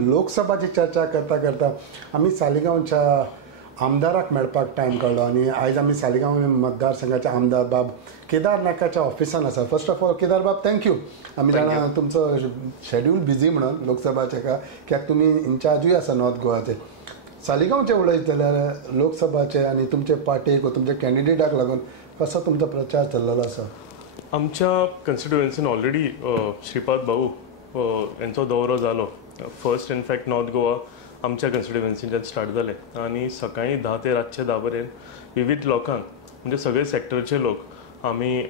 लोकसभाची चर्चा करता करता आमी सालिगांवच्या आमदाराक मेळपाक टायम काडलो आनी आयज आमी सालिगांव मतदारसंघाचे आमदार बाब केदार नायकाच्या ऑफिसान आसा. फर्स्ट ऑफ ऑल केदार बाब थँक्यू. आमी जाणा तुमचो शेड्यूल बिजी म्हणून लोकसभाचे कित्याक तुमी इन्चार्जूय आसा नॉर्थ गोवाचे. सालिगांवचे उलयत जाल्यार लोकसभाचे आनी तुमचे पार्टेक वा तुमच्या कॅन्डिडेटाक लागून कसो तुमचो प्रचार चल्लेलो आसा? आमच्या कन्स्टिट्युएन्सीन ऑलरेडी श्रीपाद भाऊ यांचो दौरो जालो. फर्स्ट इनफॅक्ट नॉर्थ गोवा आमच्या कन्स्टिट्युएन्सीच्यान स्टार्ट जाले आनी सकाळी 10 ते रातचे 10 पर्यंत विविध लोकांक म्हणजे सगळे सेक्टरचे लोक आमी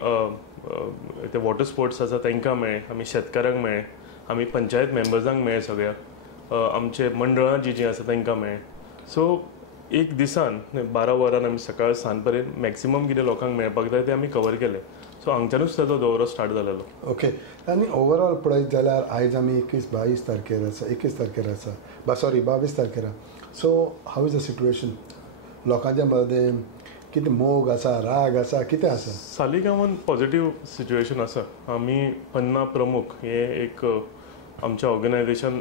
ते वॉटर स्पोर्ट्स आसा तांकां मेळ्ळे, आमी शेतकारांक मेळ्ळे, आमी पंचायत मेंबर्सांक मेळ्ळे, सगळ्याक आमचे मंडळां जी आसा तांकां मेळ्ळे. सो एक दिसान 12 वरान आमी सकाळ सांज पर्यंत मॅक्सिमम कितें लोकांक मेळपाक जाय ते आमी कवर केले. सो हांगच्यानूच ताचो दौरो स्टार्ट जालेलो. ओके. आनी ओवरऑल पळयत जाल्यार आयज आमी 21 तारखेर आसा 21 तारखेर आसा 22 तारखेर. So how is the situation लोकांच्या मदें? कितें मोग आसा, राग आसा, कितें आसा? सालिगांवान पॉझिटिव्ह सिच्युएशन आसा. आमी 50 प्रमुख हे एक आमच्या ऑर्गनायझेशन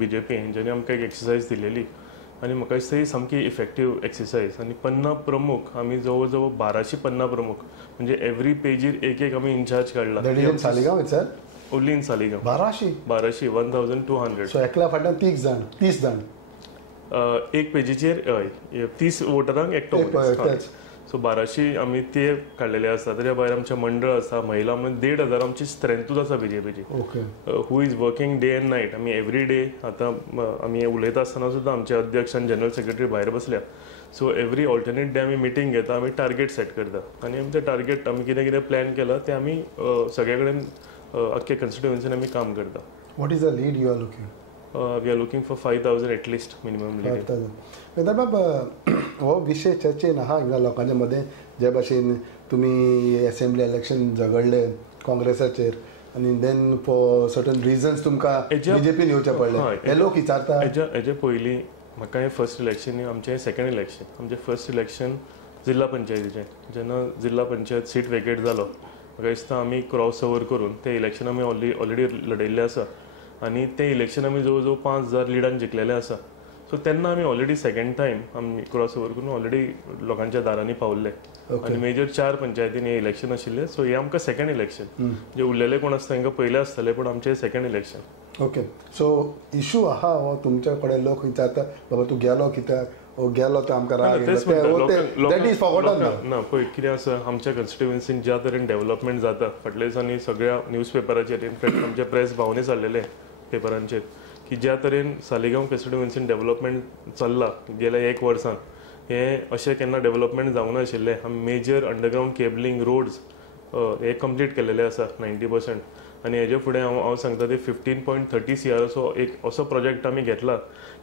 BJP हेंच्यांनी आमकां एक एक्सरसायज दिलेली आनी म्हाका दिसता ही सामकी इफेक्टीव एक्सरसायज. आनी 50 प्रमुख आमी जवळ जवळ 1250 प्रमुख म्हणजे एवरी पेजीर एक आमी इन्चार्ज काडला. Saligao sir? Only in Saligao. 1200. So एकल्या फाटल्यान 30 जाण एक पेजीचेर 30 वोटरांक एकटो. सो 1200 आमी ते काडलेले आसा. ताच्या भायर आमचे मंडळ आसा, महिला म्हणून 1,500 आमची स्ट्रेंथूच आसा BJPची. Who is working day and night. आमी एवरी डे आतां आमी उलयता आसतना सुद्दां आमचे अध्यक्ष आनी जनरल सेक्रेटरी भायर बसल्या. सो एवरी ऑल्टरनेट डे आमी मिटींग घेता, आमी टार्गेट सेट करता आनी आमी ते टार्गेट आमी कितें कितें प्लॅन केला ते आमी सगळे कडेन अख्खे कन्स्टिट्युएन्सीन आमी काम करता. What is the lead you are looking? We are looking for 5,000 at least minimum lead. बाब हो विशय चर्चेन आहा हिंगा लोकांच्या मदें जे भाशेन तुमी असेंब्ली इलेक्शन झगडले काँग्रेसाचेर आनी देन फॉर सर्टन रिजन्स तुमकां BJPन येवचें पडलें हे लोक विचारता. हेजे पयलीं म्हाका हें फर्स्ट इलेक्शन आमचें सेकंड इलेक्शन. आमचें फर्स्ट इलेक्शन जिल्हा पंचायतीचें. जेन्ना जिल्हा पंचायत सीट वेकेट जालो म्हाका दिसता आमी क्रॉस ओवर करून तें इलेक्शन आमी ऑलरेडी लडयल्लें आसा आनी तें इलेक्शन आमी जवळ जवळ 5,000 लिडान जिखलेलें आसा. सो तेन्ना आमी ऑलरेडी सेकंड टायम आमी क्रॉस ओवर करून ऑलरेडी लोकांच्या दारांनी पावल्ले आनी मेजर 4 पंचायतीन हे इलेक्शन आशिल्ले. सो हे आमकां सेकंड इलेक्शन. जे उरलेले कोण आसता तांकां पयलें आसतलें पूण आमचें second election. Okay. So issue आहा हो तुमच्या कडेन लोक विचारता बाबा तूं गेलो कित्याक गेलो तो आमकां राग ना. पळय कितें आसा आमच्या कन्स्टिट्युएन्सीन ज्या तरेन डेव्हलपमेंट जाता फाटल्या दिसांनी सगळ्या न्यूज पेपराचेर इनफॅक्ट आमचे प्रेस भावने चाललेले पेपरांचेर की ज्या तरेन सालिगांव कन्स्टिट्युएन्सीन डेव्हलपमेंट चल्ला गेल्या 1 वर्सान हे अशें केन्ना डेव्हलपमेंट जावंक नाशिल्लें. आमी मेजर अंडरग्रावंड केबलिंग रोड्स हे कंप्लीट केलेले आसा 90%. आनी हेजे फुडें हांव सांगता ते 15.30 CR एक असो प्रोजेक्ट आमी घेतला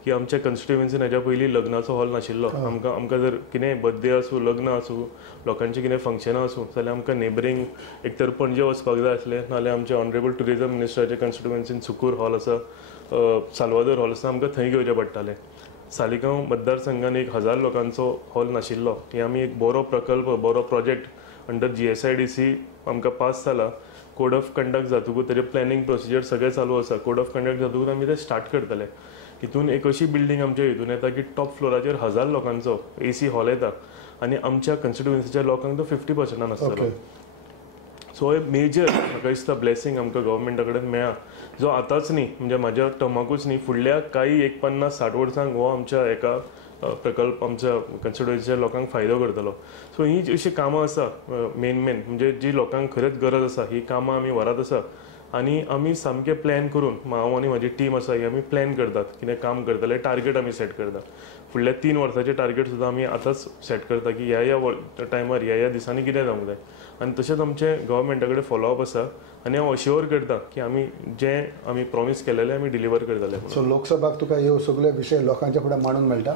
की आमच्या कन्स्टिट्युएन्सीन हेज्या पयलीं लग्नाचो हॉल नाशिल्लो. आमकां जर कितें बर्थडे आसूं, लग्न आसूं, लोकांची कितें फंक्शनां आसूं जाल्यार आमकां नेबरींग एक तर पणजे वचपाक जाय आसलें नाजाल्यार आमचे ऑनरेबल टुरिजम मिनिस्टराचे कन्स्टिट्युएन्सीन सुकूर हॉल आसा, साल्वादोर हॉल आसा, आमकां थंय घेवचें पडटालें. सालिगांव मतदारसंघान 1,000 लोकांचो हॉल नाशिल्लो. ही आमी एक बरो प्रकल्प बरो प्रोजेक्ट अंडर GSIDC आमकां पास जाला. कोड ऑफ कंडक्ट जातकूच तेजे प्लॅनिंग प्रोसिजर सगळें चालू आसा. कोड ऑफ कंडक्ट जातकूच आमी ते स्टार्ट करतले. हितून एक अशी बिल्डींग आमच्या हितून येता की टॉप फ्लोराचेर 1,000 लोकांचो AC हॉल येता आनी आमच्या कन्स्टिट्युएन्सीच्या लोकांक तो 50% आसतलो. सो हे मेजर म्हाका दिसता ब्लेसिंग आमकां गव्हर्मेंटा कडेन मेळ्ळा जो आतांच न्ही म्हणजे म्हाज्या टर्माकूच न्ही फुडल्या काही 50-60 वर्सांक हो आमच्या एका प्रकल्प आमच्या कन्स्टिट्युएन्सीच्या लोकांक फायदो करतलो. सो ही अशी कामां आसा मेन म्हणजे जी लोकांक खरेंच गरज आसा ही कामां आमी व्हरात आसा आनी आमी सामकें प्लॅन करून हांव आनी म्हाजी टीम आसा ही आमी प्लॅन करतात कितें काम करतले. टार्गेट आमी सेट करतात. फुडल्या 3 वर्साचे टार्गेट सुद्दां आमी आतांच सेट करता की ह्या टायमार ह्या दिसांनी कितें जावंक जाय आनी तशेंच आमचे गव्हर्मेंटा कडेन फॉलोअप आसा आनी हांव अश्योर करता की आमी जें आमी प्रॉमीस केलेलें आमी डिलिव्हर करतले. सो लोकसभाक तुका ह्यो सगळे विशय लोकांच्या फुडें मांडूंक मेळटा?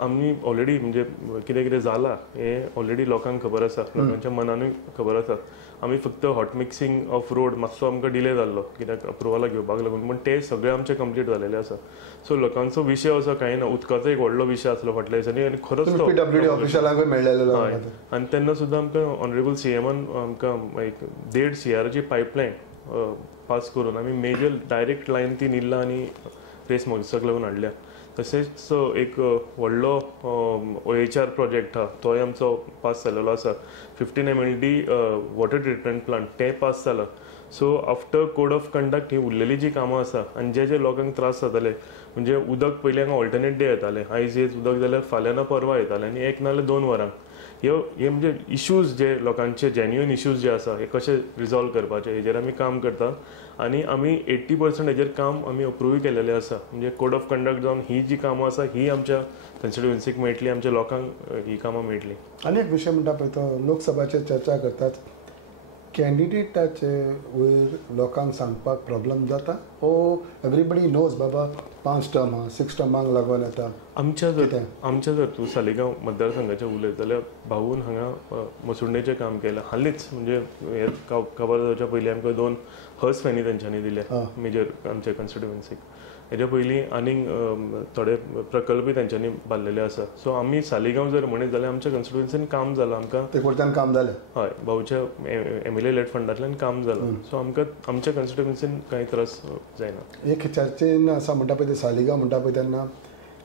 आमी ऑलरेडी म्हणजे कितें कितें जालां हें ऑलरेडी लोकांक खबर आसा, लोकांच्या मनानूय खबर आसा. आमी फक्त हॉट मिक्सिंग ऑफ रोड मातसो आमकां डिले जाल्लो कित्याक अप्रुवला घेवपाक लागून पूण ते सगळे आमचे कंप्लीट जालेले आसा. सो लोकांचो विशय असो कांय ना. उदकाचो एक व्हडलो विशय आसलो फाटल्या दिसांनी आनी खरोच आनी तेन्ना सुद्दां आमकां ऑनरेबल CMन आमकां एक 1.5 CRची पायपलायन पास करून आमी मेजर डायरेक्ट लायन ती निल्ला आनी रेस महोत्सवाक लागून हाडल्या. तशेंच एक व्हडलो OHR प्रोजेक्ट आहा तोय आमचो पास जाल्लो आसा. 15 MLD वॉटर ट्रिटमेंट प्लांट तें पास जाला. So after code of conduct ही उरलेली जी कामां आसा आनी जे लोकांक त्रास जाताले म्हणजे उदक पयलीं हांगा ऑल्टरनेट डे येताले, आयज येत उदक जाल्यार फाल्यां ना परवा येतालें आनी एक नाल्यार 2 वरांक. हे म्हणजे इश्यूज जे लोकांचे जेन्युइन इश्यूज जे आसा हे कशे रिजॉल्व करपाचे हेजेर आमी काम करता आनी आमी 80% हेजेर काम आमी अप्रूव्ह केलेलें आसा. म्हणजे कोड ऑफ कंडक्ट जावन ही जी कामां आसा ही आमच्या कॉन्स्टिट्युएन्सीक मेळटली, आमच्या लोकांक ही कामां मेळटली. आनी एक विशय म्हणटा पळय तो लोकसभाचेर चर्चा करतात, कॅन्डिडेटाचे वयर लोकांक सांगपाक प्रॉब्लेम जाता ओ एवरीबडी नोज बाबा 5 टर्म 6 टर्मांक लागून येता. आमच्या जर तूं सालिगांव मतदारसंघाचें उलयत जाल्यार भाऊन हांगा मसुंडेचें काम केलां हालींच. म्हणजे हे खबर जावच्या पयलीं आमकां 2 हर्स फॅनी तेंच्यांनी दिल्या मेजर आमच्या कॉन्स्टिट्युएन्सीक. हेज्या पयलीं आनीक थोडे प्रकल्पय तेंच्यांनी बांदलेले आसा. सो आमी सालिगांव जर म्हणत जाल्यार आमच्या कॉन्स्टिट्युएन्सीन काम जालां. आमकां ते कडच्यान काम जालें. हय, भाऊच्या MLA लेड फंडांतल्यान काम जालां. सो आमकां आमच्या कॉन्स्टिट्युएन्सीन कांय त्रास जायना. एक चर्चेन आसा म्हणटा पळय ते सालिगांव म्हणटा पळय तेन्ना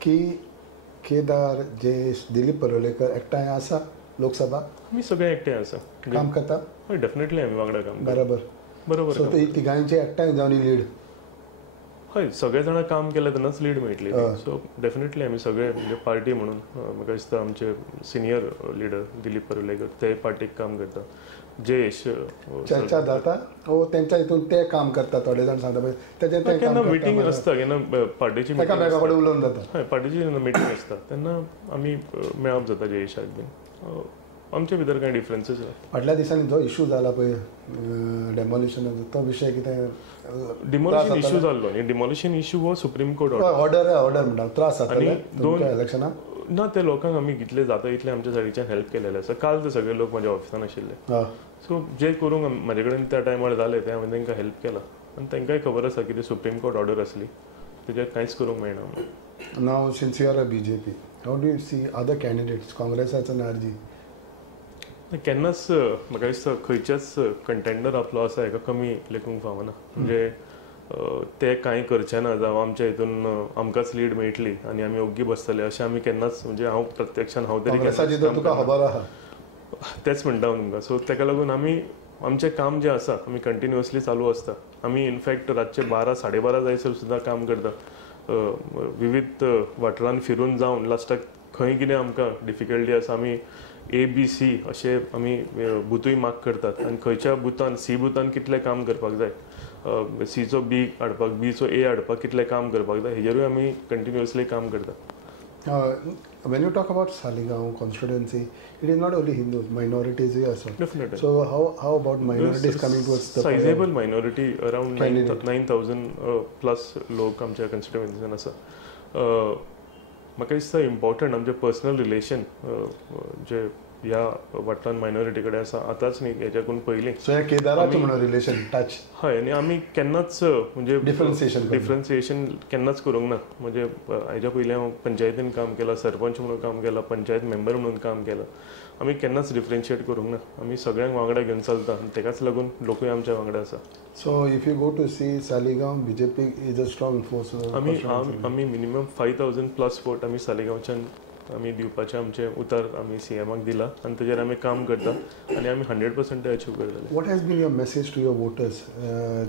की केदार जयेश दिलीप परुलेकर एकठांय आसा लोकसभा. आमी सगळे एकठांय आसा, काम करता. हय, डेफिनेटली आमी वांगडा काम बरोबर. सो ते तिगांयचे एकठांय जावन लीड. हय, सगळे जाणां काम केलें तेन्नाच लीड मेळटली. सो डेफिनेटली आमी सगळे म्हणजे पार्टी म्हणून म्हाका दिसता आमचे सिनियर लिडर दिलीप परुलेकर ते पार्टीक काम करता. जयेश चर्चा जाता ओ तेंच्या हितून ते काम करता. थोडे जाण सांगता पळय तेजें ते केन्ना मिटींग आसता, केन्ना पार्टीची एका कडेन उलोवन जाता. हय, पार्टीची मिटींग आसता तेन्ना आमी मेळप जाता जयेशाक बीन. आमचे भितर कांय डिफरन्सीस ना. फाटल्या दिसांनी जो इश्यू जाला पळय डेमोलिशनाचो तो विशय कितें डिमोलिशन इश्यू जाल्लो न्ही. डिमोलिशन इश्यू हो सुप्रीम कोर्ट ऑर्डर म्हणटा त्रास जाताले 2 इलेक्शनाक. ना ते लोकांक आमी कितले जाता इतले आमच्या सायडीच्यान हेल्प केलेले आसा. काल ते सगळे लोक म्हाज्या ऑफिसान आशिल्ले. सो जे करूंक म्हाजे कडेन त्या टायमार जाले ते हांवें तांकां हेल्प केला आनी तांकांय खबर आसा की सुप्रीम कोर्ट ऑर्डर आसली तेजेर कांयच करूंक मेळना. Now since you are a BJP, how do you see other candidates काँग्रेसाचो नार्जी? केन्नाच म्हाका दिसता खंयच्याच कंटेंडर आपलो आसा हेका कमी लेखूंक फावना. म्हणजे ते कांय करचे ना जावं आमच्या हितून आमकांच लीड मेळटली आनी आमी ओग्गी बसतले अशें आमी केन्नाच म्हणजे हांव प्रत्यक्षान हांव तरी तुका खबर आहा तेच म्हणटा हांव तुमकां. सो तेका लागून आमी आमचें काम जें आसा आमी कंटिन्युअसली चालू आसता. आमी इनफॅक्ट रातचे 12 12:30 जायसर सुद्दां काम करता. विविध वाठारांत फिरून जावन लास्टाक खंय कितें आमकां डिफिकल्टी आसा आमी ABC अशे आमी बुथूय मार्क करतात आनी खंयच्या बुथान C बुथान कितलें काम करपाक जाय, Cचो B हाडपाक Bचो A हाडपाक कितलें काम करपाक जाय हेजेरूय आमी कंटिन्युअसली काम करता. When you talk about Saligaon constituency, it is not only Hindus, minorities also. Definitely. So how about minorities coming towards the sizable minority around 9,000 plus लोक आमच्या कॉन्स्टिट्युएन्सीन आसा. म्हाका दिसता इम्पॉर्टंट आमचे पर्सनल रिलेशन जे ह्या वाठारान मायनॉरिटी कडेन आसा आतांच न्ही हेच्याकून पयलीं. सो हे केदाराचें म्हणून रिलेशन टच. हय, आनी आमी केन्नाच म्हणजे डिफरन्सिएशन केन्नाच करूंक ना. म्हणजे हेच्या पयलीं हांव पंचायतीन काम केलां, सरपंच म्हणून काम केलां, पंचायत मेंबर म्हणून काम केलां. आमी केन्नाच डिफरन्शिएट करूंक ना. आमी सगळ्यांक वांगडा घेवन चलता आनी तेकाच लागून लोकूय आमच्या वांगडा आसा. So if you go to see Saligao BJP is a strong force. आमी मिनिमम 5,000 प्लस वोट आमी सालिगांवच्यान आमी दिवपाचें आमचें उतर आमी CMाक दिलां आनी तेजेर आमी काम करता आनी आमी 100% ते अचीव करतले. What has been your message to your voters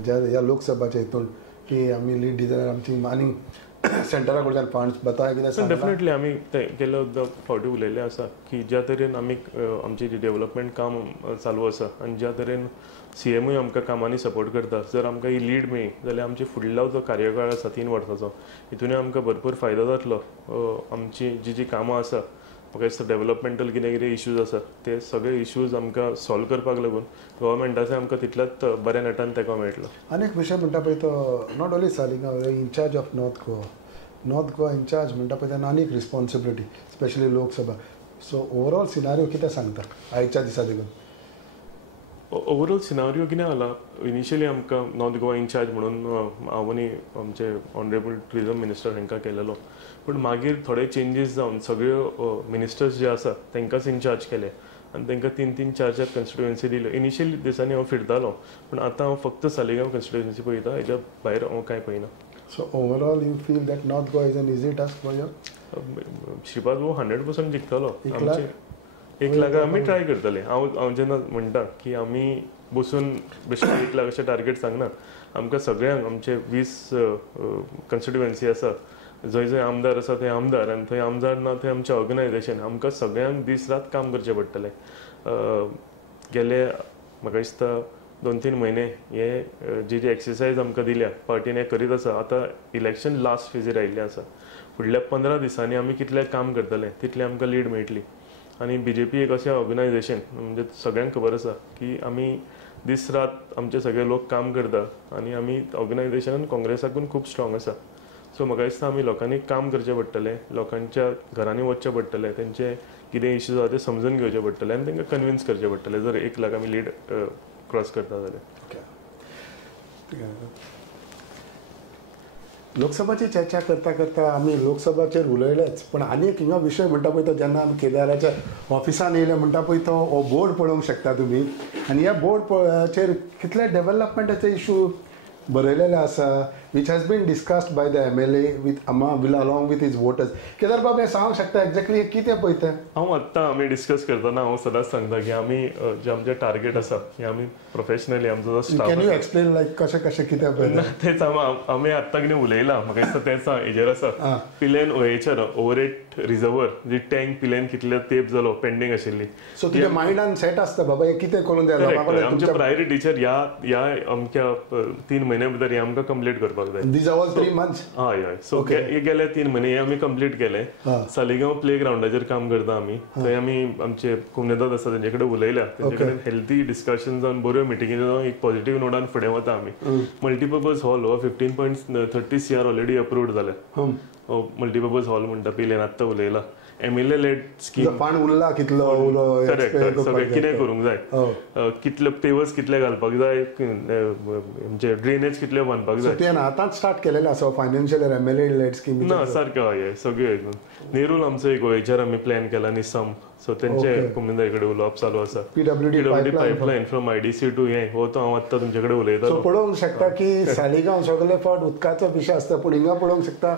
ज्या ह्या लोकसभाच्या हितून की आमी लीड दिल्यार आमची आनी सेंटरा कडच्यान फंड्स बताय कितें? डेफिनेटली आमी ते गेले फावटी उलयल्ले आसा की ज्या तरेन आमी आमची जी डेव्हलपमेंट काम चालू आसा आनी ज्या तरेन CMूय आमकां कामांनी सपोर्ट करता, जर आमकां ही लीड मेळ्ळी जाल्यार आमची फुडलो जो कार्यकाळ आसा 3 वर्सांचो हितूनय आमकां भरपूर फायदो जातलो. आमची जी कामां आसा म्हाका दिसता डेव्हलपमेंटल कितें इश्यूज आसा ते सगळे इश्यूज आमकां सॉल्व करपाक लागून गव्हर्मेंटाचें आमकां तितल्याच बऱ्या नेटान तेंको मेळटलो. आनी एक विशय म्हणटा पळय तो not only Saligao incharge of north Goa incharge म्हणटा पळय तेन्ना आनीक responsibility specially Lok Sabha. So overall scenario कितें सांगता आयच्या दिसा देखून? ओवरऑल सिनारियो कितें जाला, इनिशियली आमकां नॉर्थ गोवा इन्चार्ज म्हणून हांवनी आमचे ऑनरेबल ट्युरिजम मिनिस्टर हांकां केलेलो. पूण मागीर थोडे चेंजीस जावन सगळ्यो मिनिस्टर्स जे आसा तांकांच इन्चार्ज केले आनी तांकां 3-4 कन्स्टिट्युएन्सी दिल्यो. इनिशियल दिसांनी हांव फिरतालो, पूण आतां हांव फक्त सालिगांव कन्स्टिट्युएन्सी पळयता, हेच्या भायर हांव कांय पळयना. So overall you feel that north Goa is an easy task for you? Shripad भाऊ 100% जिखतलो. 1 लाख आमी ट्राय करतले. हांव जेन्ना म्हणटा की आमी बसून बेश्टे 1 लाख अशें टार्गेट सांगना. आमकां सगळ्यांक आमचे 20 कन्स्टिट्युएन्सी आसा, जंय जंय आमदार आसा थंय आमदार, आनी थंय आमदार ना थंय आमचें ऑर्गनायजेशन, आमकां सगळ्यांक दीस रात काम करचें पडटलें. गेले म्हाका दिसता 2-3 म्हयने हे जी एक्सरसायज आमकां दिल्या पार्टीन हें करीत आसा. आतां इलेक्शन लास्ट फेजीर आयिल्लें आसा. फुडल्या 15 दिसांनी आमी कितलें काम करतले तितली आमकां लीड मेळटली. आनी BJP एक अशें ऑर्गनायजेशन, म्हणजे सगळ्यांक खबर आसा की आमी दीस रात आमचे सगळे लोक काम करता, आनी आमी ऑर्गनायजेशनान काँग्रेसाकून खूब स्ट्रॉंग आसा. सो म्हाका दिसता आमी लोकांनी काम करचें पडटलें, लोकांच्या घरांनी वचचें पडटलें, तेंचे कितें इश्यूज आसा ते समजून घेवचें पडटलें आनी तांकां कन्विन्स करचें पडटलें, जर 1 लाख आमी लीड क्रॉस करता जाल्यार. लोकसभाची चर्चा करता करता आमी लोकसभाचेर उलयलेच, पण आनी एक हिंगा विशय म्हणटा पळय तो, जेन्ना आमी केदाराच्या ऑफिसान येयले म्हणटा पळय तो, हो बोर्ड पळोवंक शकता तुमी. आनी ह्या बोर्डाचेर कितले डेव्हलपमेंटाचे इशू बरयलेले आसा, which has been discussed by the MLA along with his voters. Kedar बाब हे सांगूंक शकता एक्झॅक्टली हे कितें पळय तें? हांव आत्तां आमी डिस्कस करतना हांव सदांच सांगता की आमी जे आमचे टार्गेट आसा हे आमी प्रोफेशनली आमचो जो स्टाफ. कॅन यू एक्सप्लेन लायक कशें कशें कितें पळय तेच आमी आत्तां कितें उलयलां, म्हाका दिसता तेच हेजेर आसा. Pilerne ओएचआर overhead reservoir G tank Pilerne कितले तेप जालो पेंडींग आशिल्ली. सो तुज्या मायंडान सेट आसता बाबा हे कितें करून जाय, आमच्या प्रायोरिटीचेर ह्या अमक्या 3 म्हयन्या भितर हे आमकां कंप्लीट करपाक जाय. These are all 3 months? हय. सो हे गेले 3 म्हयने हे आमी कंप्लीट केले. सालिगांव प्ले ग्राउंडाचेर काम करता आमी. थंय आमी आमचे कुमनेदाद आसा तेंचे कडेन उलयल्या, तेंचे कडेन हेल्थी डिस्कशन जावन बऱ्यो मिटिंगी जावन एक पॉझिटिव्ह नोटान फुडें वता आमी. मल्टीपर्पज हॉल हो 15.30 CR ऑलरेडी अप्रूव्ड जाल्या. मल्टीपर्पज हॉल म्हणटा पिलेन आत्तां उलयला. MLA लेड स्कीम पाण उरला कितलो करेक्ट, सगळें कितें करूंक जाय, कितले पेवर्स कितले घालपाक जाय, म्हणजे ड्रेनेज कितले बांदपाक जाय. तें आतांच स्टार्ट केलेलें आसा फायनान्शियल MLA लेड स्कीम ना सारकें. हय सगळे नेरूल आमचो एक गोंयचेर आमी प्लॅन केला निसम. सो तेंचे कुमनेदाद कडेन उलोवप चालू आसा. PWD pipeline from IDC to हे हो तो हांव आत्तां तुमचे कडेन उलयता. पळोवंक शकता की सालिगांव सगळे फावट उदकाचो विशय आसता, पूण हिंगा पळोवंक शकता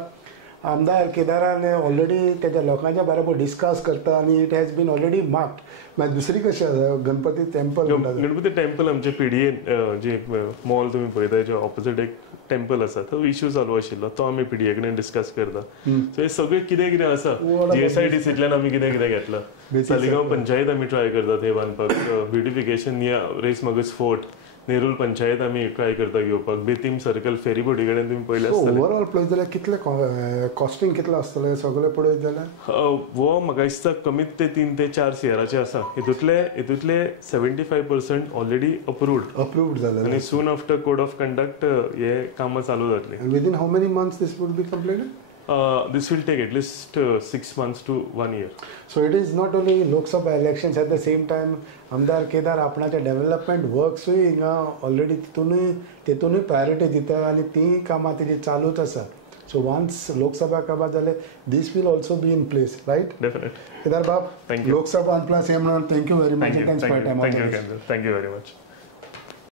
आमदार केदारान ऑलरेडी तेज्या लोकांच्या बरोबर डिस्कस करता आनी it has been already marked. मागीर दुसरी कशी आसा गणपती टेम्पल. गणपती टेम्पल आमचे PDA जे मॉल तुमी पळयता हेच्या ऑपोजीट एक टेम्पल आसा, तो इश्यू चालू आशिल्लो, तो आमी PDA कडेन डिस्कस करता. सो हे सगळें कितें कितें आसा GSIDCंतल्यान आमी कितें कितें घेतलां. सालिगांव पंचायत आमी ट्राय करता थंय बांदपाक, ब्युटिफिकेशन या रेसमगस फोर्ट, नेरूल पंचायत आमी ट्राय करता घेवपाक, बेतीम सर्कल फेरीबोटी कडेन तुमी पळयलें आसतलें. ओवरऑल पळयत जाल्यार कितले कॉस्टिंग कितलें आसतलें सगळें पळयत जाल्यार? हो म्हाका दिसता कमीत ते 3 ते 4 CRचे आसा. हितूंतले 75% ऑलरेडी अप्रूव्ड जालें आनी soon after code of conduct हे कामां चालू जातली. Within how many months this would be completed? This will take at least 6 months to 1 year. So it is not only Lok Sabha elections, at the same time आमदार Kedar आपणाचे development वर्क्सूय हिंगा already तितूनय priority दिता आनी ती कामां तेजी चालूच आसा. So once Lok Sabha काबार जाले this will also be in place, right? Definite. Kedar बाब, लोकसभा प्लस हे म्हणून thank you very much. Thank you very much.